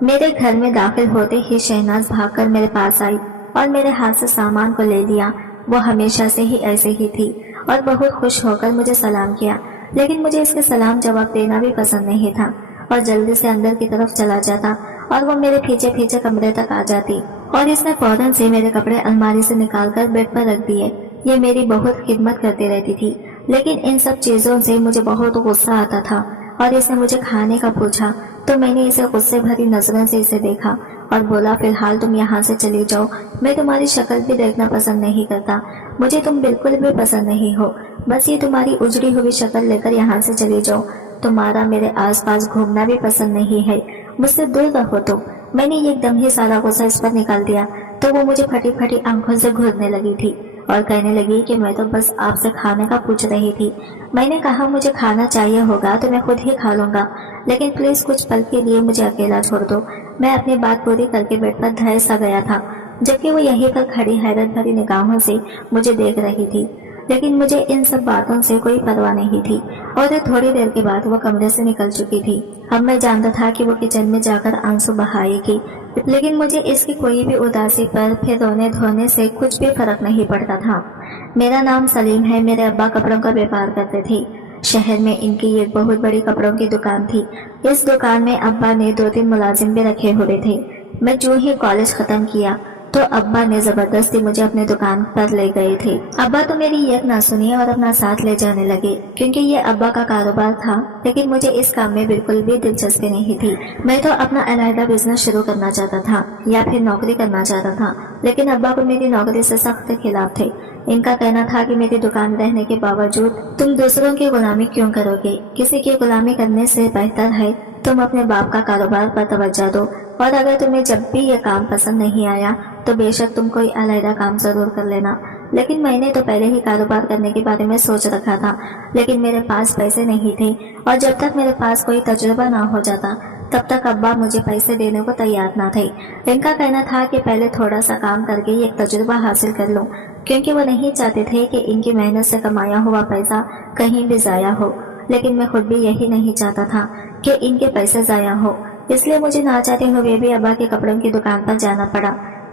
میرے گھر میں داخل ہوتے ہی شہناز بھاگ کر میرے پاس آئی اور میرے ہاتھ سے سامان کو لے لیا۔ وہ ہمیشہ سے ہی ایسے ہی تھی اور بہت خوش ہو کر مجھے سلام کیا، لیکن مجھے اس کے سلام جواب دینا بھی پسند نہیں تھا اور جلدی سے اندر کی طرف چلا جاتا اور وہ میرے پیچھے پیچھے کمرے تک آ جاتی اور اس نے فوراً سے میرے کپڑے الماری سے نکال کر بیڈ پر رکھ دیے۔ یہ میری بہت خدمت کرتی رہتی تھی، لیکن ان سب چیزوں سے مجھے بہت غصہ آتا تھا اور اس نے مجھے کھانے کا پوچھا تو میں نے اسے غصے بھری نظروں سے اسے دیکھا اور بولا، فی الحال تم یہاں سے چلی جاؤ، میں تمہاری شکل بھی دیکھنا پسند نہیں کرتا، مجھے تم بالکل بھی پسند نہیں ہو، بس یہ تمہاری اجڑی ہوئی شکل لے کر یہاں سے چلی جاؤ، تمہارا میرے آس پاس گھومنا بھی پسند نہیں ہے، مجھ سے دور رہو تم۔ میں نے ایک دم ہی سارا غصہ اس پر نکال دیا تو وہ مجھے پھٹی پھٹی آنکھوں سے گھورنے لگی تھی اور کہنے لگی کہ میں تو بس آپ سے کھانے کا پوچھ رہی تھی۔ میں نے کہا، مجھے کھانا چاہیے ہوگا تو میں خود ہی کھا لوں گا، لیکن پلیز کچھ پل کے لیے مجھے اکیلا چھوڑ دو۔ میں اپنی بات پوری کر کے بیڈ پر دھیر سا گیا تھا، جبکہ وہ یہیں پر کھڑی حیرت بھری نگاہوں سے مجھے دیکھ رہی تھی، لیکن مجھے ان سب باتوں سے کوئی پرواہ نہیں تھی اور تھوڑی دیر کے بعد وہ کمرے سے نکل چکی تھی۔ اب میں جانتا تھا کہ وہ کچن میں جا کر آنسو بہائے گی، لیکن مجھے اس کی کوئی بھی اداسی پر پھر رونے دھونے سے کچھ بھی فرق نہیں پڑتا تھا۔ میرا نام سلیم ہے، میرے ابا کپڑوں کا بیپار کرتے تھے۔ شہر میں ان کی ایک بہت بڑی کپڑوں کی دکان تھی۔ اس دکان میں ابا نے 2-3 ملازم بھی رکھے ہوئے تھے۔ میں جو ہی کالج ختم کیا تو ابا نے زبردستی مجھے اپنے دکان پر لے گئے تھے۔ ابا تو میری ایک نہ سنی اور اپنا ساتھ لے جانے لگے، کیونکہ یہ ابا کا کاروبار تھا، لیکن مجھے اس کام میں بالکل بھی دلچسپی نہیں تھی۔ میں تو اپنا علیحدہ بزنس شروع کرنا چاہتا تھا یا پھر نوکری کرنا چاہتا تھا، لیکن ابا کو میری نوکری سے سخت خلاف تھے۔ ان کا کہنا تھا کہ میری دکان رہنے کے باوجود تم دوسروں کی غلامی کیوں کرو گے؟ کسی کی غلامی کرنے سے بہتر ہے تم اپنے باپ کا کاروبار پر توجہ دو، اور اگر تمہیں جب بھی یہ کام پسند نہیں آیا تو بے شک تم کوئی علیحدہ کام ضرور کر لینا۔ لیکن میں نے تو پہلے ہی کاروبار کرنے کے بارے میں سوچ رکھا تھا، لیکن میرے پاس پیسے نہیں تھے اور جب تک میرے پاس کوئی تجربہ نہ ہو جاتا تب تک ابا مجھے پیسے دینے کو تیار نہ تھے۔ ان کا کہنا تھا کہ پہلے تھوڑا سا کام کر کے ایک تجربہ حاصل کر لوں، کیونکہ وہ نہیں چاہتے تھے کہ ان کی محنت سے کمایا ہوا پیسہ کہیں بھی ضائع ہو، لیکن میں خود بھی یہی نہیں چاہتا تھا کہ ان کے پیسے ضائع ہو، اس لیے مجھے نہ چاہتے ہوئے بھی ابا کے کپڑوں کی دکان پر جانا پڑا،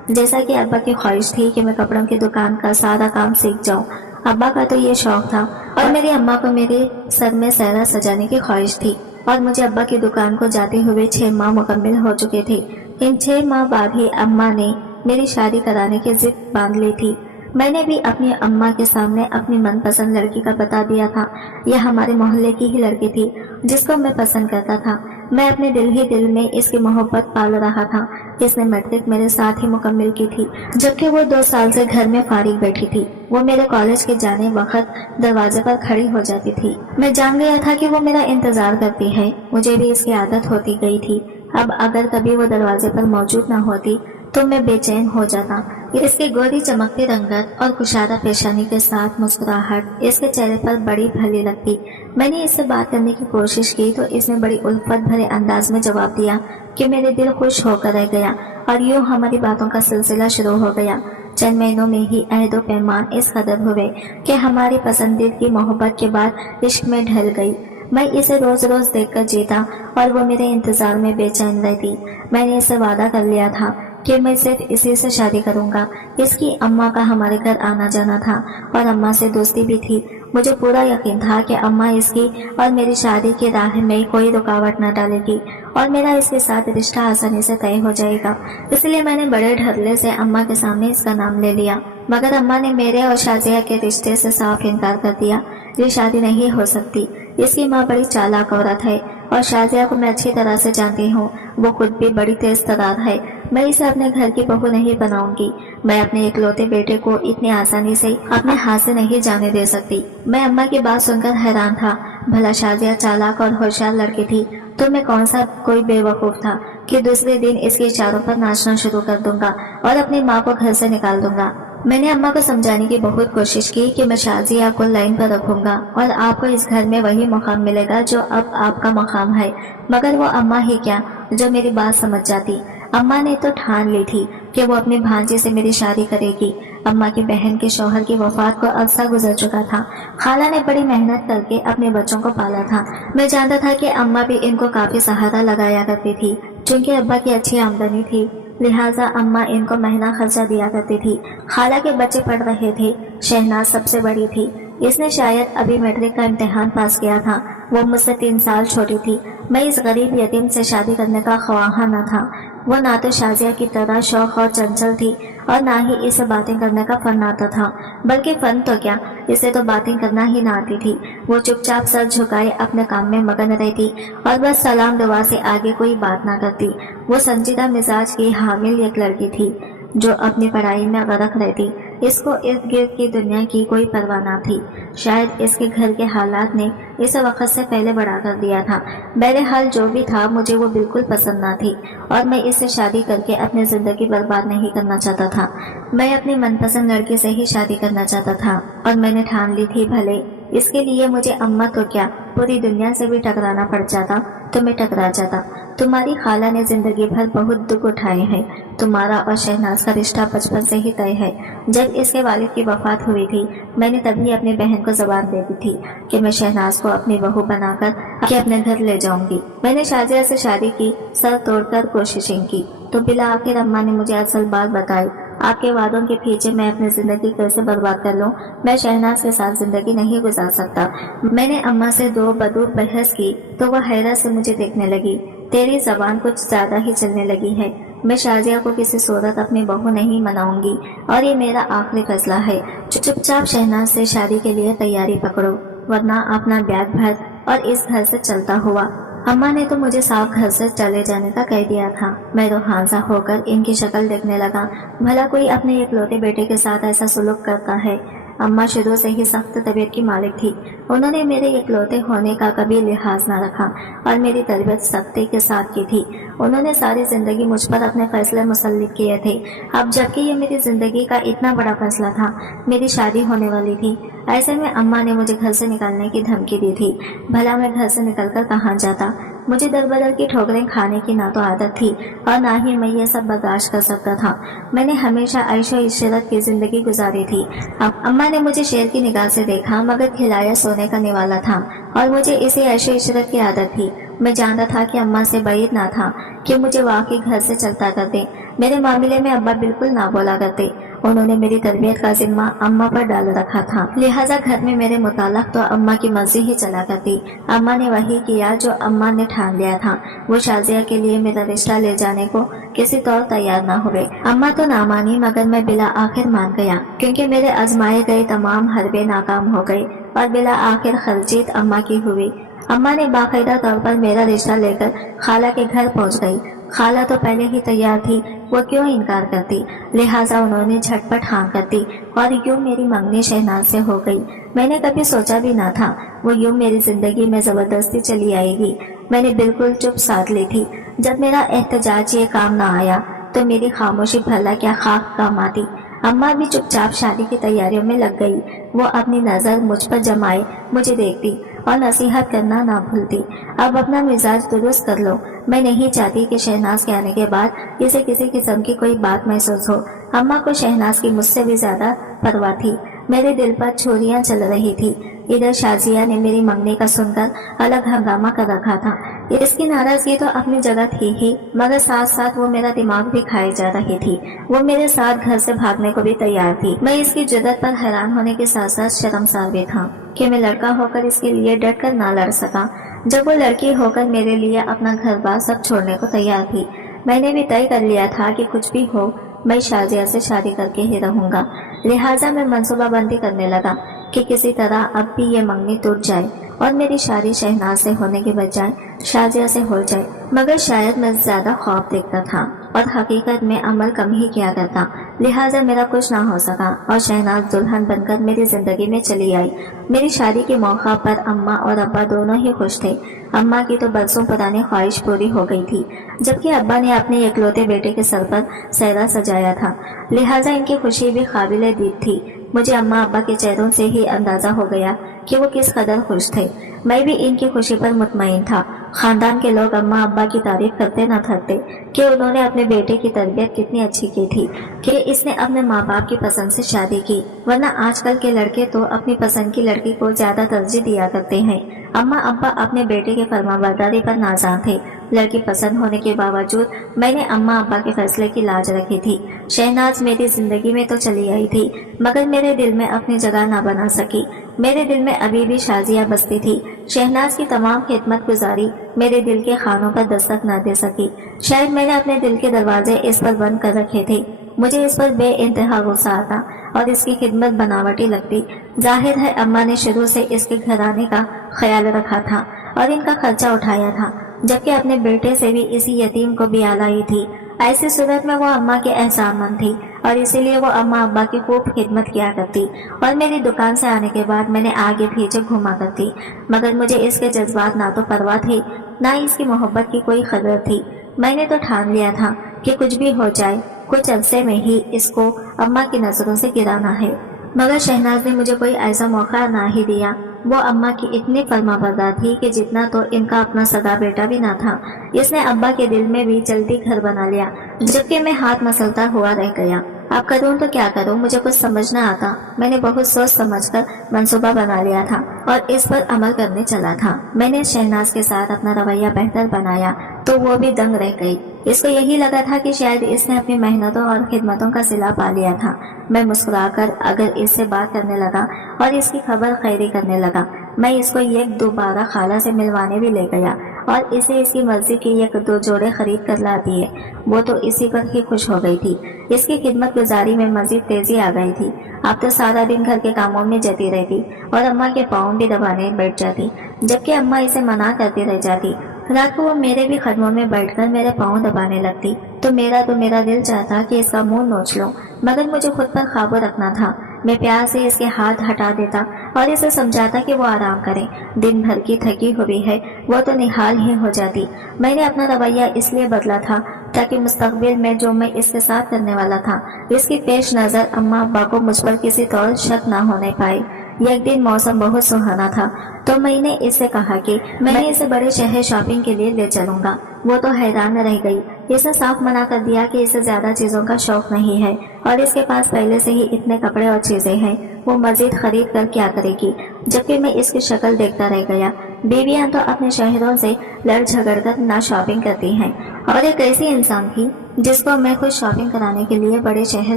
جیسا کہ ابا کی خواہش تھی کہ میں کپڑوں کی دکان کا سارا کام سیکھ جاؤں۔ ابا کا تو یہ شوق تھا اور میری اماں کو میرے سر میں سہرا سجانے کی خواہش تھی، اور مجھے ابا کی دکان کو جاتے ہوئے 6 ماہ مکمل ہو چکے تھے۔ ان 6 ماہ بعد ہی اماں نے میری شادی کرانے کی ضد باندھ لی تھی۔ میں نے بھی اپنی اماں کے سامنے اپنی من پسند لڑکی کا بتا دیا تھا۔ یہ ہمارے محلے کی ہی لڑکی تھی جس کو میں پسند کرتا تھا۔ میں اپنے دل ہی دل میں اس کی محبت پال رہا تھا۔ اس نے میٹرک میرے ساتھ ہی مکمل کی تھی، جبکہ وہ 2 سال سے گھر میں فارغ بیٹھی تھی۔ وہ میرے کالج کے جانے وقت دروازے پر کھڑی ہو جاتی تھی۔ میں جان گیا تھا کہ وہ میرا انتظار کرتی ہے، مجھے بھی اس کی عادت ہوتی گئی تھی۔ اب اگر کبھی وہ دروازے پر موجود نہ ہوتی تو میں بے چین ہو جاتا۔ اس کی گوری چمکتی رنگت اور کشادہ پیشانی کے ساتھ مسکراہٹ اس کے چہرے پر بڑی بھلی لگتی۔ میں نے اس سے بات کرنے کی کوشش کی تو اس نے بڑی الفت بھرے انداز میں جواب دیا کہ میرے دل خوش ہو کر رہ گیا، اور یوں ہماری باتوں کا سلسلہ شروع ہو گیا۔ چند مہینوں میں ہی عہد و پیمان اس قدر ہوئے کہ ہماری پسندیدگی محبت کے بعد عشق میں ڈھل گئی۔ میں اسے روز روز دیکھ کر جیتا اور وہ میرے انتظار میں بے چین رہتی۔ میں نے اس سے وعدہ کر لیا تھا کہ میں صرف اسی سے شادی کروں گا۔ اس کی اماں کا ہمارے گھر آنا جانا تھا اور اماں سے دوستی بھی تھی۔ مجھے پورا یقین تھا کہ اماں اس کی اور میری شادی کی راہ میں کوئی رکاوٹ نہ ڈالے گی اور میرا اس کے ساتھ رشتہ آسانی سے طے ہو جائے گا، اس لیے میں نے بڑے ڈھرلے سے اماں کے سامنے اس کا نام لے لیا۔ مگر اماں نے میرے اور شازیہ کے رشتے سے صاف انکار کر دیا۔ یہ شادی نہیں ہو سکتی۔ اس کی ماں بڑی چالاک عورت ہے اور شازیہ کو میں اچھی طرح سے جانتی ہوں، وہ خود بھی بڑی تیز ترار ہے۔ میں اسے اپنے گھر کی بہو نہیں بناؤں گی۔ میں اپنے اکلوتے بیٹے کو اتنی آسانی سے اپنے ہاتھ سے نہیں جانے دے سکتی۔ میں اماں کی بات سن کر حیران تھا۔ بھلا شازیہ چالاک اور ہوشیار لڑکی تھی تو میں کون سا کوئی بے وقوف تھا کہ دوسرے دن اس کے اشاروں پر ناچنا شروع کر دوں گا اور اپنی ماں کو گھر سے نکال دوں گا۔ میں نے اماں کو سمجھانے کی بہت کوشش کی کہ میں شازیہ کو لائن پر رکھوں گا اور آپ کو اس گھر میں وہی مقام ملے گا جو اب آپ کا مقام ہے، مگر وہ اماں ہی کیا جو میری بات سمجھ جاتی۔ اماں نے تو ٹھان لی تھی کہ وہ اپنی بھانجی سے میری شادی کرے گی۔ अम्मा की बहन के शौहर की वफात को अरसा गुजर चुका था। खाला ने बड़ी मेहनत करके अपने बच्चों को पाला था। मैं जानता था कि अम्मा भी इनको काफी सहारा लगाया करती थी। चूंकि अब्बा की अच्छी आमदनी थी, लिहाजा अम्मा इनको महीना खर्चा दिया करती थी। खाला के बच्चे पढ़ रहे थे। शहनाज सबसे बड़ी थी। इसने शायद अभी मैट्रिक का इम्तिहान पास किया था। वो मुझसे 3 साल छोटी थी। मैं इस गरीब यतीम से शादी करने का ख्वाहा न था। वो ना तो शाजिया की तरह शौक और चंचल थी और ना ही इसे बातें करने का फन आता था, बल्कि फन तो क्या, इसे तो बातें करना ही ना आती थी। वो चुपचाप सर झुकाए अपने काम में मगन रहती और बस सलाम दुआ से आगे कोई बात ना करती। वो संजीदा मिजाज की हामिल एक लड़की थी जो अपनी पढ़ाई में गरक रहती। इसको इर्द गिर्द की दुनिया की कोई परवाह ना थी। शायद इसके घर के हालात ने इसे वक्त से पहले बड़ा कर दिया था। बहरहाल जो भी था, मुझे वो बिल्कुल पसंद ना थी और मैं इससे शादी करके अपनी जिंदगी बर्बाद नहीं करना चाहता था। मैं अपनी मनपसंद लड़की से ही शादी करना चाहता था और मैंने ठान ली थी। भले इसके लिए मुझे अम्मा तो क्या, पूरी दुनिया से भी टकराना पड़ जाता तो मैं टकरा जाता। तुम्हारी खाला ने जिंदगी भर बहुत दुख उठाए हैं। तुम्हारा और शहनाज का रिश्ता बचपन से ही तय है। जब इसके वालिद की वफात हुई थी, मैंने तभी अपनी बहन को जबान दे दी थी कि मैं शहनाज को अपनी बहू बनाकर अपने घर ले जाऊंगी। मैंने शाजिया से शादी की, सर तोड़कर कोशिशें की, तो बिला आखिर अम्मा ने मुझे असल बात बताई। आपके वादों के पीछे मैं अपनी जिंदगी कैसे बर्बाद कर लूं? मैं शहनाज के साथ जिंदगी नहीं गुजार सकता। मैंने अम्मा से 2 बदूर बहस की तो वह हैरत से मुझे देखने लगी। तेरी जबान कुछ ज्यादा ही चलने लगी है। मैं शाजिया को किसी सूरत अपनी बहू नहीं मनाऊंगी और ये मेरा आखिरी फैसला है। चुपचाप शहनाज से शादी के लिए तैयारी पकड़ो, वरना अपना बैग भर और इस घर से चलता हुआ। अम्मा ने तो मुझे साफ घर से चले जाने का कह दिया था। मैं रूहानसा होकर इनकी शक्ल देखने लगा। भला कोई अपने इकलौते बेटे के साथ ऐसा सुलूक करता है? अम्मा शुरू से ही सख्त तबीयत की मालिक थी। उन्होंने मेरे इकलौते होने का कभी लिहाज न रखा और मेरी तरबियत सख्ती के साथ की थी। उन्होंने सारी जिंदगी मुझ पर अपने फैसले मुसल्लित किए थे। अब जबकि ये मेरी जिंदगी का इतना बड़ा फैसला था, मेरी शादी होने वाली थी, ऐसे में अम्मा ने मुझे घर से निकलने की धमकी दी थी। भला मैं घर से निकलकर कहाँ जाता? मुझे दर बदर की ठोकरें खाने की ना तो आदत थी और ना ही मैं ये सब बर्दाश्त कर सकता था। मैंने हमेशा ऐशो इशरत की जिंदगी गुजारी थी। अब अम्मा ने मुझे शेर की निगाह से देखा, मगर खिलाया सोने का निवाला था और मुझे इसी ऐशो इशरत की आदत थी। मैं जानता था कि अम्मा से बैद ना था कि मुझे वाकई घर से चलता कर दे। मेरे मामले में अब्बा बिल्कुल ना बोला करते। उन्होंने मेरी तरबियत का जिम्मा अम्मा पर डाल रखा था, लिहाजा घर में मेरे मुतालिक तो अम्मा की मर्जी ही चला करती। अम्मा ने वही किया जो अम्मा ने ठान लिया था। वो शाजिया के लिए मेरा रिश्ता ले जाने को किसी तौर तैयार न हुए। अम्मा तो ना मानी, मगर मैं बिला आखिर मान गया, क्योंकि मेरे आजमाए गए तमाम हरबे नाकाम हो गए और बिला आखिर खर्जीत अम्मा की हुई। अम्मा ने बाकायदा तौर पर मेरा रिश्ता लेकर खाला के घर पहुंच गई। खाला तो पहले ही तैयार थी, वो क्यों इनकार करती? लिहाजा उन्होंने झटपट हाँ कर दी और यूं मेरी मंगनी शहनाज से हो गई। मैंने कभी सोचा भी ना था वो यूं मेरी जिंदगी में जबरदस्ती चली आएगी। मैंने बिल्कुल चुप साध ली थी। जब मेरा एहतजाज ये काम ना आया तो मेरी खामोशी भला क्या खाक काम आती। अम्मा भी चुपचाप शादी की तैयारियों में लग गई। वो अपनी नजर मुझ पर जमाए मुझे देखती और नसीहत करना ना भूलती। अब अपना मिजाज दुरुस्त कर लो। मैं नहीं चाहती कि शहनाज के आने के बाद इसे किसी किस्म की कोई बात महसूस हो। अम्मा को शहनाज की मुझसे भी ज्यादा परवाह थी। मेरे दिल पर छुरियां चल रही थी। इधर शाजिया ने मेरी मंगनी का सुनकर अलग हंगामा कर रखा था। इसकी नाराजगी तो अपनी जगह थी ही, मगर साथ साथ वो मेरा दिमाग भी खाए जा रही थी। वो मेरे साथ घर से भागने को भी तैयार थी। मैं इसकी जुर्रत पर हैरान होने के साथ साथ शर्मसार भी था कि मैं लड़का होकर इसके लिए डट कर ना लड़ सका, जब वो लड़की होकर मेरे लिए अपना घर बार सब छोड़ने को तैयार थी। मैंने भी तय कर लिया था कि कुछ भी हो मैं शाजिया से शादी करके ही रहूंगा। लिहाजा मैं मंसूबाबंदी करने लगा कि किसी तरह अब भी ये मंगनी टूट जाए और मेरी शादी शहनाज से होने के बजाय शाजिया से हो जाए। मगर शायद मैं ज्यादा ख्वाब देखता था और हकीकत में अमल कम ही किया करता। लिहाजा मेरा कुछ ना हो सका और शहनाज दुल्हन बनकर मेरी जिंदगी में चली आई। मेरी शादी के मौका पर अम्मा और अब्बा दोनों ही खुश थे। अम्मा की तो बरसों पुरानी ख्वाहिश पूरी हो गई थी, जबकि अब्बा ने अपने इकलौते बेटे के सर पर सेहरा सजाया था। लिहाजा इनकी खुशी भी काबिले दीद थी। मुझे अम्मा अब्बा के चेहरों से ही अंदाजा हो गया कि वो किस कदर खुश थे। मैं भी इनकी खुशी पर मुतमईन था खानदान के लोग अम्मा अब्बा की तारीफ करते न थकते कि उन्होंने अपने बेटे की तरबियत कितनी अच्छी की थी, कि इसने अपने माँ बाप की पसंद से शादी की, वरना आजकल के लड़के तो अपनी पसंद की लड़की को ज्यादा तरजीह दिया करते हैं। अम्मा अब्बा अपने बेटे के फरमाबरदारी पर नाज़ां थे। लड़की पसंद होने के बावजूद मैंने अम्मा अब्बा के फैसले की लाज रखी थी। शहनाज मेरी जिंदगी में तो चली आई थी, मगर मेरे दिल में अपनी जगह न बना सकी। मेरे दिल में अभी भी शाजिया बसती थी। शहनाज की तमाम खिदमत गुजारी मेरे दिल के खानों पर दस्तक न दे सकी। शायद मैंने अपने दिल के दरवाजे इस पर बंद कर रखे थे। मुझे इस पर बेइंतहा गुस्सा आता और इसकी खिदमत बनावटी लगती। जाहिर है अम्मा ने शुरू से इसके घराने का ख्याल रखा था और इनका खर्चा उठाया था, जबकि अपने बेटे से भी इसी यतीम को ब्याह लाई थी। ऐसी सूरत में वो अम्मा के एहसानमंद थी और इसीलिए वो अम्मा अब्बा की खूब खिदमत किया करती और मेरी दुकान से आने के बाद मैंने आगे पीछे घुमा करती। मगर मुझे इसके जज्बात ना तो परवाह थी, ना इसकी मोहब्बत की कोई खबर थी। मैंने तो ठान लिया था कि कुछ भी हो जाए, कुछ अरसे में ही इसको अम्मा की नजरों से गिराना है। मगर शहनाज ने मुझे कोई ऐसा मौका ना ही दिया। वो अम्मा की इतनी फरमाबरदार थी कि जितना तो इनका अपना सगा बेटा भी ना था। इसने अब्बा के दिल में भी जल्दी घर बना लिया, जबकि मैं हाथ मसलता हुआ रह गया। अब करूं तो क्या करूं, मुझे कुछ समझ न आता। मैंने बहुत सोच समझकर मंसूबा बना लिया था और इस पर अमल करने चला था। मैंने शहनाज के साथ अपना रवैया बेहतर बनाया तो वो भी दंग रह गई। इसको यही लगा था कि शायद इसने अपनी मेहनतों और खिदमतों का सिला पा लिया था। मैं मुस्कुराकर अगर इससे बात करने लगा और इसकी खबर खैरी करने लगा। मैं इसको एक दोबारा खाला से मिलवाने भी ले गया और इसे इसकी मर्जी की एक दो जोड़े खरीद कर ला दिए। वो तो इसी पर ही खुश हो गई थी। इसकी खिदमत गुजारी में मजीद तेजी आ गई थी। अब तो सारा दिन घर के कामों में जती रहती और अम्मा के पाँव भी दबाने बैठ जाती, जबकि अम्मा इसे मना करती रह जाती। रात को वो मेरे भी कदमों में बैठकर मेरे पाँव दबाने लगती तो मेरा दिल चाहता कि इसका मुंह नोच लूं, मगर मुझे खुद पर काबू रखना था। मैं प्यार से इसके हाथ हटा देता और इसे समझाता कि वो आराम करे। दिन भर की थकी हुई है, वो तो निहाल ही हो जाती। मैंने अपना रवैया इसलिए बदला था ताकि मुस्तकबिल में जो मैं इसके साथ करने वाला था, इसकी पेश नजर अम्मा अब्बा को मुझ पर किसी तौर शक न होने पाए। एक दिन मौसम बहुत सुहाना था तो मैंने इससे कहा कि मैं इसे बड़े शहर शॉपिंग के लिए ले चलूंगा। वो तो हैरान रह गई। इसने साफ मना कर दिया कि इसे ज्यादा चीजों का शौक नहीं है और इसके पास पहले से ही इतने कपड़े और चीजें हैं, वो मजीद खरीद कर क्या करेगी। जबकि मैं इसकी शक्ल देखता रह गया। बीवियां तो अपने शहरों से लड़ झगड़ कर ना शॉपिंग करती हैं और एक ऐसी इंसान थी जिसको मैं खुद शॉपिंग कराने के लिए बड़े शहर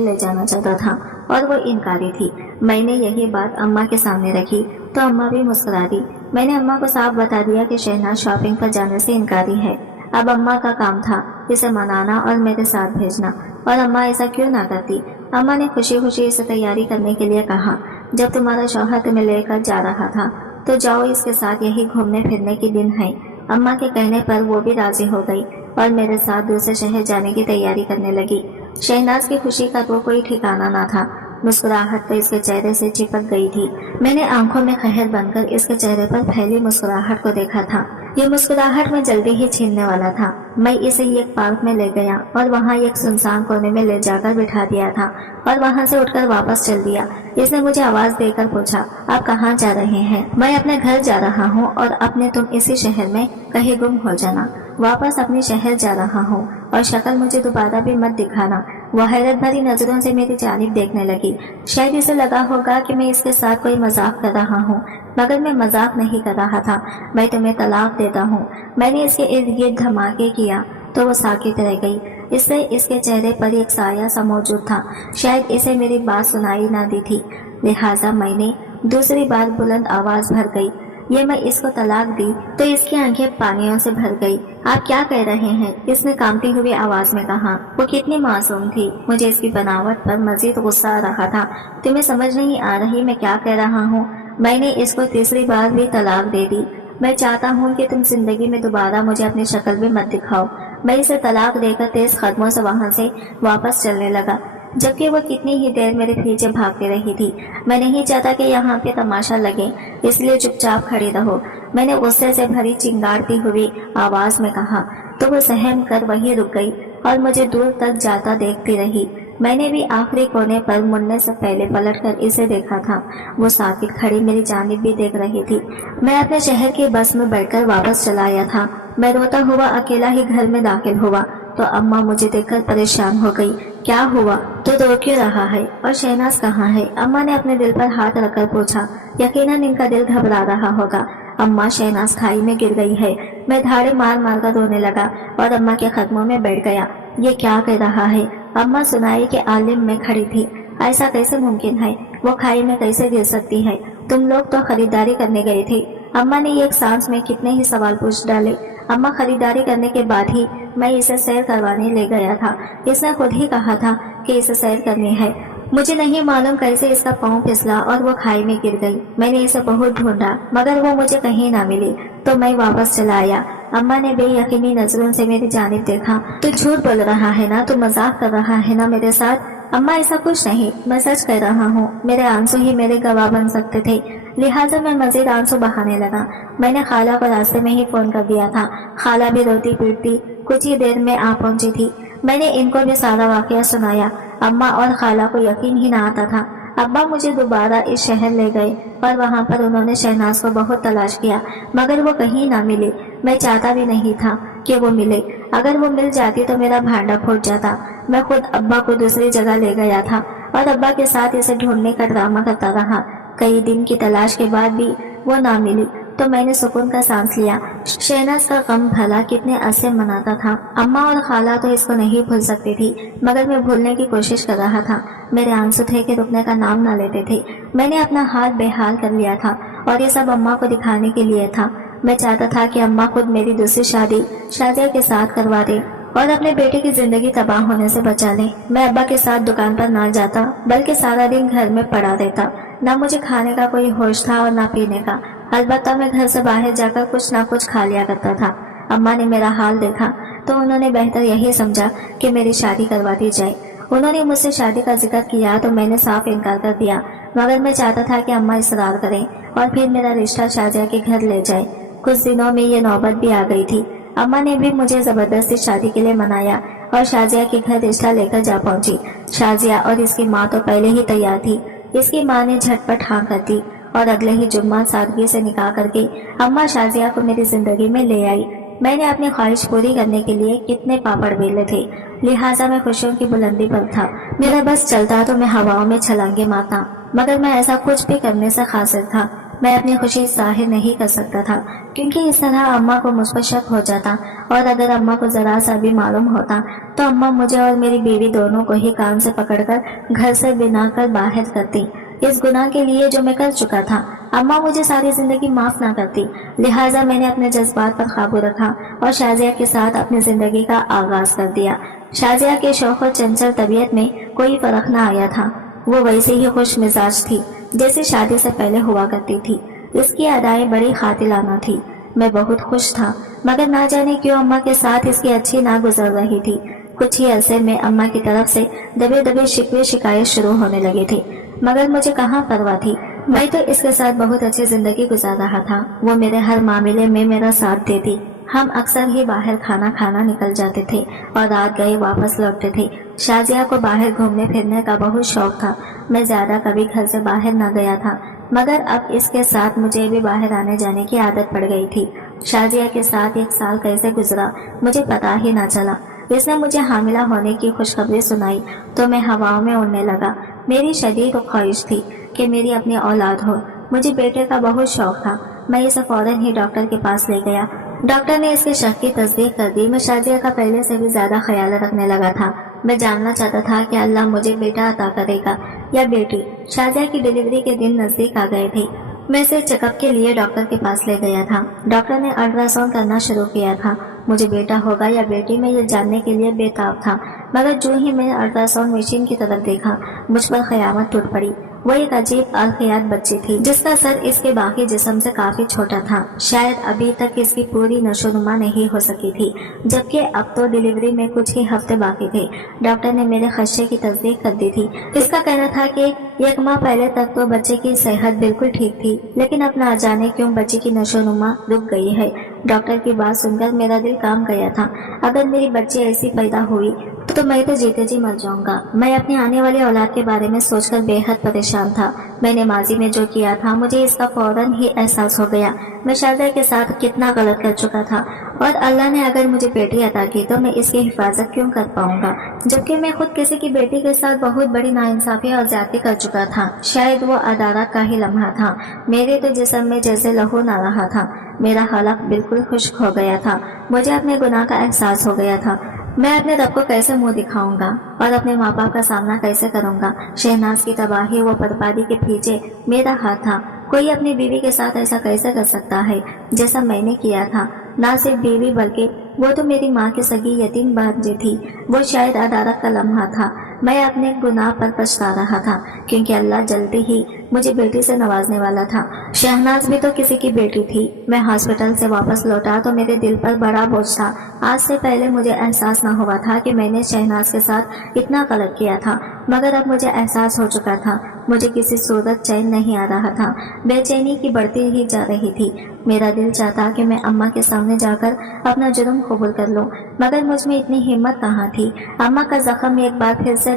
ले जाना चाहता था और वो इनकारी थी। मैंने यही बात अम्मा के सामने रखी तो अम्मा भी मुस्कुरा दी। मैंने अम्मा को साफ बता दिया कि शहनाज शॉपिंग पर जाने से इनकारी है। अब अम्मा का काम था इसे मनाना और मेरे साथ भेजना, और अम्मा ऐसा क्यों ना करती। अम्मा ने खुशी खुशी इसे तैयारी करने के लिए कहा, जब तुम्हारा शौहर तुम्हें लेकर जा रहा था तो जाओ, इसके साथ यही घूमने फिरने के दिन है। अम्मा के कहने पर वो भी राजी हो गई और मेरे साथ दूसरे शहर जाने की तैयारी करने लगी। शहनाज की खुशी का तो कोई ठिकाना ना था। मुस्कुराहट तो इसके चेहरे से चिपक गई थी। मैंने आंखों में कहर बनकर इसके चेहरे पर फैली मुस्कुराहट को देखा था। ये मुस्कुराहट में जल्दी ही छीनने वाला था। मैं इसे एक पार्क में ले गया और वहाँ एक सुनसान कोने में ले जाकर बिठा दिया था और वहाँ से उठकर वापस चल दिया। इसने मुझे आवाज देकर पूछा, आप कहाँ जा रहे हैं? मैं अपने घर जा रहा हूँ और अपने तुम इसी शहर में कहीं गुम हो जाना। वापस अपने शहर जा रहा हूँ और शक्ल मुझे दोबारा भी मत दिखाना। वह हैरत भरी नजरों से मेरी जानिब देखने लगी। शायद इसे लगा होगा कि मैं इसके साथ कोई मजाक कर रहा हूँ, मगर मैं मजाक नहीं कर रहा था। मैं तुम्हें तलाक देता हूँ। मैंने इसके इर्द गिर्द धमाके किया तो वो साकित रह गई। इससे इसके चेहरे पर एक साया सा मौजूद था। शायद इसे मेरी बात सुनाई ना दी थी, लिहाजा मैंने दूसरी बार बुलंद आवाज भर गई, ये मैं इसको तलाक दी तो इसकी आंखें पानियों से भर गई। आप क्या कह रहे हैं? इसने कांपती हुई आवाज में कहा। वो कितनी मासूम थी। मुझे इसकी बनावट पर मजीद गुस्सा आ रहा था। तुम्हें समझ नहीं आ रही मैं क्या कह रहा हूँ? मैंने इसको तीसरी बार भी तलाक दे दी। मैं चाहता हूँ कि तुम जिंदगी में दोबारा मुझे अपनी शक्ल भी मत दिखाओ। मैं इसे तलाक देकर तेज कदमों से वहाँ से वापस चलने लगा, जबकि वो कितनी ही देर मेरे पीछे भागती रही थी। मैं नहीं चाहता कि यहाँ पे तमाशा लगे, इसलिए चुपचाप खड़ी रहो। मैंने गुस्से से भरी चिंगारती हुई आवाज में कहा तो वो सहम कर वहीं रुक गई और मुझे दूर तक जाता देखती रही। میں نے بھی آخری کونے پر مڑنے سے پہلے پلٹ کر اسے دیکھا تھا۔ وہ ساکت کھڑی میری جانب بھی دیکھ رہی تھی۔ میں اپنے شہر کی بس میں بیٹھ کر واپس چلا آیا تھا۔ میں روتا ہوا اکیلا ہی گھر میں داخل ہوا تو اماں مجھے دیکھ کر پریشان ہو گئی۔ کیا ہوا؟ تو رو کیوں رہا ہے؟ اور شہناز کہاں ہے؟ اماں نے اپنے دل پر ہاتھ رکھ کر پوچھا۔ یقیناً ان کا دل گھبرا رہا ہوگا۔ اماں، شہناز کھائی میں گر گئی ہے۔ میں دھاڑے مار مار کر رونے لگا اور اماں کے قدموں میں بیٹھ گیا۔ یہ کیا کہہ رہا ہے؟ اماں سنائی کہ عالم میں کھڑی تھی۔ ایسا کیسے ممکن ہے؟ وہ کھائی میں کیسے گر سکتی ہے؟ تم لوگ تو خریداری کرنے گئے تھے۔ اماں نے ایک سانس میں کتنے ہی سوال پوچھ ڈالے۔ اماں، خریداری کرنے کے بعد ہی میں اسے سیر کروانے لے گیا تھا۔ اس نے خود ہی کہا تھا کہ اسے سیر کرنی ہے۔ مجھے نہیں معلوم کیسے اس کا پاؤں پھسلا اور وہ کھائی میں گر گئی۔ میں نے اسے بہت ڈھونڈا مگر وہ مجھے کہیں نہ ملی تو میں واپس چلا آیا۔ اماں نے بے یقینی نظروں سے میری جانب دیکھا۔ تو جھوٹ بول رہا ہے نا؟ تو مذاق کر رہا ہے نا میرے ساتھ؟ اماں، ایسا کچھ نہیں، میں سچ کہہ رہا ہوں۔ میرے آنسو ہی میرے گواہ بن سکتے تھے، لہٰذا میں مزید آنسو بہانے لگا۔ میں نے خالہ کو راستے میں ہی فون کر دیا تھا۔ خالہ بھی روتی پیٹتی کچھ ہی دیر میں آ پہنچی تھی۔ میں نے ان کو بھی سارا واقعہ سنایا۔ اماں اور خالہ کو یقین ہی نہ آتا تھا۔ ابا مجھے دوبارہ اس شہر لے گئے اور وہاں پر انہوں نے شہناز کو بہت تلاش کیا مگر وہ کہیں نہ ملی۔ میں چاہتا بھی نہیں تھا کہ وہ ملے۔ اگر وہ مل جاتی تو میرا بھانڈا پھوٹ جاتا۔ میں خود ابا کو دوسری جگہ لے گیا تھا اور ابا کے ساتھ اسے ڈھونڈنے کا ڈرامہ کرتا رہا۔ کئی دن کی تلاش کے بعد بھی وہ نہ ملی تو میں نے سکون کا سانس لیا۔ شہناز کا غم بھلا کتنے عرصے مناتا تھا۔ اماں اور خالہ تو اس کو نہیں بھول سکتی تھی مگر میں بھولنے کی کوشش کر رہا تھا۔ میرے آنسو تھے کہ رکنے کا نام نہ لیتے تھے۔ میں نے اپنا حال بے حال کر لیا تھا اور یہ سب اماں کو دکھانے کے لیے تھا۔ میں چاہتا تھا کہ اماں خود میری دوسری شادی شازیہ کے ساتھ کروا دے اور اپنے بیٹے کی زندگی تباہ ہونے سے بچا لے۔ میں ابا کے ساتھ دکان پر نہ جاتا بلکہ سارا دن گھر میں پڑا رہتا۔ نہ مجھے کھانے کا کوئی ہوش تھا اور نہ پینے کا۔ البتہ میں گھر سے باہر جا کر کچھ نہ کچھ کھا لیا کرتا تھا۔ اماں نے میرا حال دیکھا تو انہوں نے بہتر یہی سمجھا کہ میری شادی کروا دی جائے۔ انہوں نے مجھ سے شادی کا ذکر کیا تو میں نے صاف انکار کر دیا مگر میں چاہتا تھا کہ اماں اصرار کریں اور پھر میرا رشتہ شازیہ کے گھر لے جائے۔ کچھ دنوں میں یہ نوبت بھی آ گئی تھی۔ اماں نے بھی مجھے زبردستی شادی کے لیے منایا اور شازیہ کے گھر رشتہ لے کر جا پہنچی۔ شازیہ اور اس کی ماں تو پہلے ہی تیار تھی۔ اس کی ماں نے جھٹ پٹ ہاں کر دی اور اگلے ہی جمعہ سادگی سے نکاح کر کے اماں شازیہ کو میری زندگی میں لے آئی۔ میں نے اپنی خواہش پوری کرنے کے لیے کتنے پاپڑ بیلے تھے، لہٰذا میں خوشیوں کی بلندی پر تھا۔ میرا بس چلتا تو میں ہواؤں میں چھلانگے مارتا مگر میں ایسا کچھ بھی کرنے سے قاصر تھا۔ میں اپنی خوشی ظاہر نہیں کر سکتا تھا کیونکہ اس طرح اماں کو مجھ پر شک ہو جاتا اور اگر اماں کو ذرا سا بھی معلوم ہوتا تو اماں مجھے اور میری بیوی دونوں کو ہی کان سے پکڑ کر گھر سے بنا کر باہر کرتی۔ اس گناہ کے لیے جو میں کر چکا تھا اماں مجھے ساری زندگی معاف نہ کرتی، لہٰذا میں نے اپنے جذبات پر قابو رکھا اور شازیہ کے ساتھ اپنی زندگی کا آغاز کر دیا۔ شازیہ کے شوق و چنچل طبیعت میں کوئی فرق نہ آیا تھا۔ وہ ویسے ہی خوش مزاج تھی جیسے شادی سے پہلے ہوا کرتی تھی۔ اس کی ادائیں بڑی قاتلانہ تھی۔ میں بہت خوش تھا مگر نہ جانے کیوں اماں کے ساتھ اس کی اچھی نہ گزر رہی تھی۔ کچھ ہی عرصے میں اماں کی طرف سے دبے دبے شکوے شکایت شروع ہونے لگے تھے مگر مجھے کہاں پرواہ تھی۔ میں تو اس کے ساتھ بہت اچھی زندگی گزار رہا تھا۔ وہ میرے ہر معاملے میں میرا ساتھ دیتی۔ ہم اکثر ہی باہر کھانا نکل جاتے تھے اور رات گئے واپس لوٹتے تھے۔ شازیہ کو باہر گھومنے پھرنے کا بہت شوق تھا۔ میں زیادہ کبھی گھر سے باہر نہ گیا تھا مگر اب اس کے ساتھ مجھے بھی باہر آنے جانے کی عادت پڑ گئی تھی۔ شازیہ کے ساتھ ایک سال کیسے گزرا مجھے پتا ہی نہ چلا۔ اس نے مجھے حاملہ ہونے کی خوشخبری سنائی تو میں ہواؤں میں اڑنے لگا۔ میری شدید خواہش تھی کہ میری اپنی اولاد ہو۔ مجھے بیٹے کا بہت شوق تھا۔ میں اسے فوراً ہی ڈاکٹر کے پاس لے گیا۔ ڈاکٹر نے اس کے شک کی تصدیق کر دی۔ میں شازیہ کا پہلے سے بھی زیادہ خیال رکھنے لگا تھا۔ میں جاننا چاہتا تھا کہ اللہ مجھے بیٹا عطا کرے گا یا بیٹی۔ شازیہ کی ڈلیوری کے دن نزدیک آ گئے تھے۔ میں اسے چیک اپ کے لیے ڈاکٹر کے پاس لے گیا تھا۔ ڈاکٹر نے الٹرا ساؤنڈ کرنا شروع کیا تھا۔ مجھے بیٹا ہوگا یا بیٹی میں یہ جاننے کے لیے بے تاب تھا مگر جو ہی میں نے الٹرا ساؤنڈ مشین کی طرف دیکھا مجھ پر قیامت ٹوٹ پڑی۔ وہ ایک عجیب الخیات بچی تھی جس کا سر اس کے باقی جسم سے کافی چھوٹا تھا۔ شاید ابھی تک اس کی پوری نشو نما نہیں ہو سکی تھی جبکہ اب تو ڈلیوری میں کچھ ہی ہفتے باقی تھے۔ ڈاکٹر نے میرے خدشے کی تصدیق کر دی تھی۔ اس کا کہنا تھا کہ 1 ماہ پہلے تک تو بچے کی صحت بالکل ٹھیک تھی لیکن اب نہ جانے کیوں بچے کی نشو نما رک گئی ہے۔ ڈاکٹر کی بات سن کر میرا دل کام گیا تھا۔ اگر میری بچی ایسی پیدا ہوئی तो मैं तो जीते जी मर जाऊंगा। मैं अपनी आने वाली औलाद के बारे में सोचकर बेहद परेशान था। मैंने माजी में जो किया था मुझे इसका फौरन ही एहसास हो गया। मैं शारदा के साथ कितना गलत कर चुका था, और अल्लाह ने अगर मुझे बेटी अता की तो मैं इसकी हिफाजत क्यों कर पाऊंगा, जबकि मैं खुद किसी की बेटी के साथ बहुत बड़ी नाइंसाफी और ज्यादती कर चुका था। शायद वो अदालत का ही लम्हा था। मेरे तो जिस्म में जैसे लहू ना रहा था। मेरा हलक बिल्कुल खुश्क हो गया था। मुझे अपने गुनाह का एहसास हो गया था। मैं अपने रब को कैसे मुंह दिखाऊंगा और अपने माँ बाप का सामना कैसे करूंगा। शहनाज की तबाही व बर्बादी के पीछे मेरा हाथ था। कोई अपनी बीवी के साथ ऐसा कैसे कर सकता है जैसा मैंने किया था। ना सिर्फ बीवी बल्कि वो तो मेरी माँ की सगी यतीम भांजी थी। वो शायद अदालत का लम्हा था। मैं अपने गुनाह पर पछता रहा था, क्योंकि अल्लाह जल्दी ही मुझे बेटी से नवाजने वाला था। शहनाज भी तो किसी की बेटी थी। मैं हॉस्पिटल से वापस लौटा तो मेरे दिल पर बड़ा बोझ था। आज से पहले मुझे एहसास न हुआ था कि मैंने शहनाज के साथ इतना गलत किया था, मगर अब मुझे एहसास हो चुका था। मुझे किसी सूरत चैन नहीं आ रहा था। बेचैनी की बढ़ती ही जा रही थी। मेरा दिल चाहता कि मैं अम्मा के सामने जाकर अपना जुर्म कबूल कर लूं, मगर मुझ में इतनी हिम्मत कहाँ थी। अम्मा का जख्म एक बार फिर से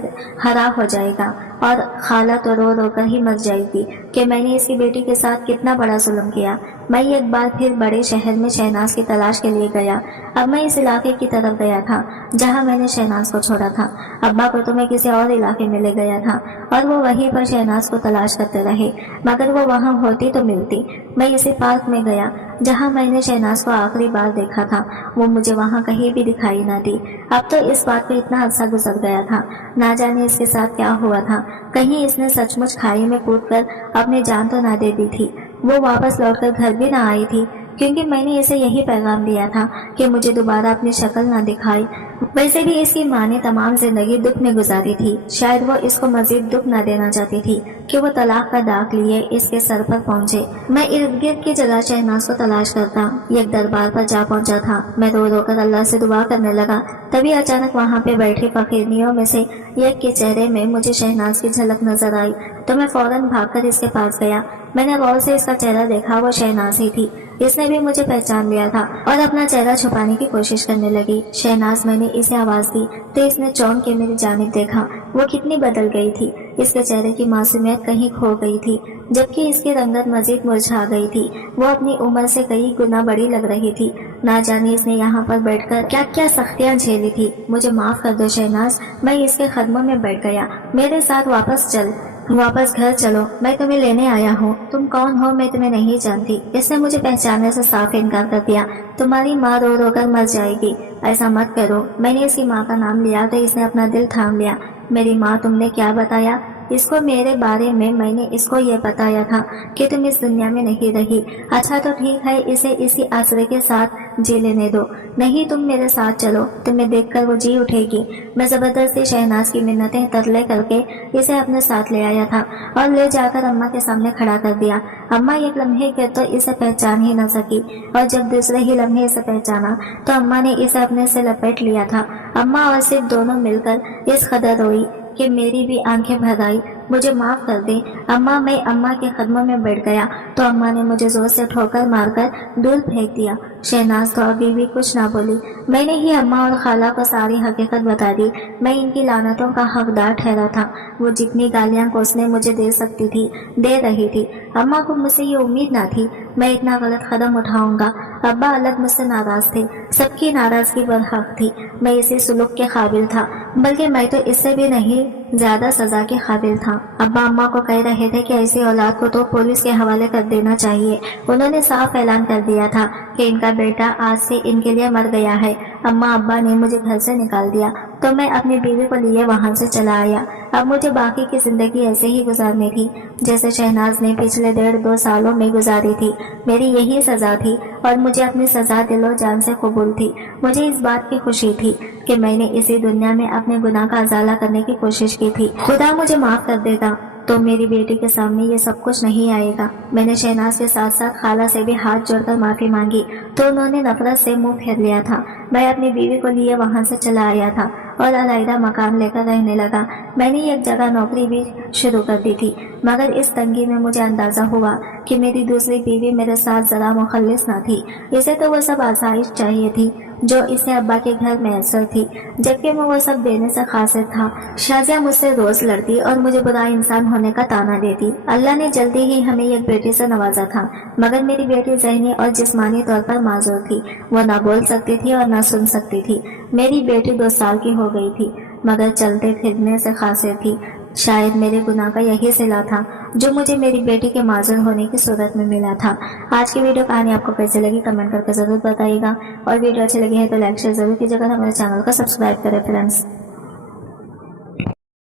हरा हो जाएगा और खाला तो रो रो कर ही मर जाएगी कि मैंने इसकी बेटी के साथ कितना बड़ा जुल्म किया। मैं एक बार फिर बड़े शहर में शहनाज की तलाश के लिए गया। अब मैं इस इलाके की तरफ गया था जहां मैंने शहनाज को छोड़ा था। अब्बा को तो मैं किसी और इलाके में ले गया था और वो वहीं पर शहनाज को तलाश करते रहे, मगर वो वहां होती तो मिलती। मैं इसी पार्क में गया जहां मैंने शहनाज को आखिरी बार देखा था। वो मुझे वहां कहीं भी दिखाई ना दी। अब तो इस बात पे इतना अरसा गुजर गया था, ना जाने इसके साथ क्या हुआ था। कहीं इसने सचमुच खाई में कूदकर अपनी जान तो ना दे दी थी। वो वापस लौटकर घर भी ना आई थी, क्योंकि मैंने इसे यही पैगाम दिया था कि मुझे दोबारा अपनी शक्ल ना दिखाई। वैसे भी इसकी माँ ने तमाम जिंदगी दुख में गुजारी थी। शायद वो इसको मजीद दुख न देना चाहती थी कि वो तलाक का दाग लिए इसके सर पर पहुंचे। मैं इर्द गिर्द की जगह शहनाज को तलाश करता एक दरबार पर जा पहुंचा था। मैं रो रो कर अल्लाह से दुआ करने लगा। तभी अचानक वहाँ पे बैठी फकीरनियों में से एक के चेहरे में मुझे शहनाज की झलक नजर आई, तो मैं फौरन भागकर इसके पास गया। मैंने गौर से इसका चेहरा देखा। वो शहनाज ही थी। इसने भी मुझे पहचान लिया था और अपना चेहरा छुपाने की कोशिश करने लगी। शहनाज, मैंने इसे आवाज दी तो इसने चौंक के मेरी जानिब देखा। वो कितनी बदल गई थी। इसके चेहरे की मासूमियत कहीं खो गई थी, जबकि इसकी रंगत मजीद मुरझा गई थी। वो अपनी उम्र से कई गुना बड़ी लग रही थी। ना जाने इसने यहाँ पर बैठकर क्या क्या सख्तियाँ झेली थी। मुझे माफ कर दो शहनाज, मैं इसके कदमों में बैठ गया। मेरे साथ वापस घर चलो, मैं तुम्हें लेने आया हूँ। तुम कौन हो मैं तुम्हें नहीं जानती। इसने मुझे पहचानने से साफ इनकार कर दिया। तुम्हारी माँ रो रो कर मर जाएगी, ऐसा मत करो। मैंने इसकी माँ का नाम लिया तो इसने अपना दिल थाम लिया। मेरी माँ, तुमने क्या बताया इसको मेरे बारे में? मैंने इसको ये बताया था कि तुम इस दुनिया में नहीं रही। अच्छा तो ठीक है, इसे इसी आसरे के साथ जी लेने दो। नहीं, तुम मेरे साथ चलो, तुम्हें देखकर वो जी उठेगी। मैं जबरदस्ती शहनाज की मिन्नतें तरले करके इसे अपने साथ ले आया था और ले जाकर अम्मा के सामने खड़ा कर दिया। अम्मा एक लम्हे के तो इसे पहचान ही न सकी, और जब दूसरे ही लम्हे इसे पहचाना तो अम्मा ने इसे अपने से लपेट लिया था। अम्मा और सिर्फ दोनों मिलकर इस कदर रोई कि मेरी भी आंखें भर आई। मुझे माफ कर दे अम्मा। मैं अम्मा के कदमों में बैठ गया तो अम्मा ने मुझे जोर से ठोकर मारकर दूर फेंक दिया। शहनाज तो अभी भी कुछ ना बोली। मैंने ही अम्मा और खाला को सारी हकीकत बता दी। मैं इनकी लानतों का हकदार ठहरा था। वो जितनी गालियां कोसने मुझे दे सकती थी दे रही थी। अम्मा को मुझसे ये उम्मीद ना थी मैं इतना गलत कदम उठाऊंगा। अब्बा अलग मुझसे नाराज थे। सबकी नाराजगी बरहक थी। मैं इसी सुलूक के काबिल था, बल्कि मैं तो इससे भी नहीं ज्यादा सजा के काबिल था। अब्बा अम्मा को कह रहे थे कि ऐसी औलाद को तो पुलिस के हवाले कर देना चाहिए। उन्होंने साफ ऐलान कर दिया था कि इनका बेटा आज से इनके लिए मर गया है। अम्मा अब्बा ने मुझे घर से निकाल दिया तो मैं अपनी बीवी को लिए वहां से चला आया। अब मुझे बाकी की जिंदगी ऐसे ही गुजारनी थी जैसे शहनाज ने पिछले 1.5-2 सालों में गुजारी थी। मेरी यही सजा थी और मुझे अपनी सजा दिलो जान से कबूल थी। मुझे इस बात की खुशी थी कि मैंने इसी दुनिया में अपने गुनाह का अजाला करने की कोशिश की थी। खुदा मुझे माफ कर देगा तो मेरी बेटी के सामने ये सब कुछ नहीं आएगा। मैंने शहनाज के साथ साथ खाला से भी हाथ जोड़कर माफी मांगी तो उन्होंने नफरत से मुंह फेर लिया था। मैं अपनी बीवी को लिए वहां से चला आया था और अलग मकान लेकर रहने लगा। मैंने एक जगह नौकरी भी शुरू कर दी थी, मगर इस तंगी में मुझे अंदाजा हुआ कि मेरी दूसरी बीवी मेरे साथ जरा मुखल्लिस न थी। इसे तो वो सब आसाइश चाहिए थी جو اسے ابا کے گھر میسر تھی، جبکہ میں وہ سب دینے سے قاصر تھا۔ شازیہ مجھ سے روز لڑتی اور مجھے برا انسان ہونے کا طعنہ دیتی۔ اللہ نے جلدی ہی ہمیں ایک بیٹی سے نوازا تھا، مگر میری بیٹی ذہنی اور جسمانی طور پر معذور تھی۔ وہ نہ بول سکتی تھی اور نہ سن سکتی تھی۔ میری بیٹی 2 سال کی ہو گئی تھی، مگر چلتے پھرنے سے قاصر تھی۔ شاید میرے گناہ کا یہی صلہ تھا جو مجھے میری بیٹی کے معذور ہونے کی صورت میں ملا تھا۔ آج کی ویڈیو کہانی آپ کو کیسے لگی کمنٹ کر کے ضرور بتائیے گا، اور ویڈیو اچھی لگی ہے تو لائک شیئر ضرور کیجیے گا، ہمارے چینل کو سبسکرائب کریں فرینڈس۔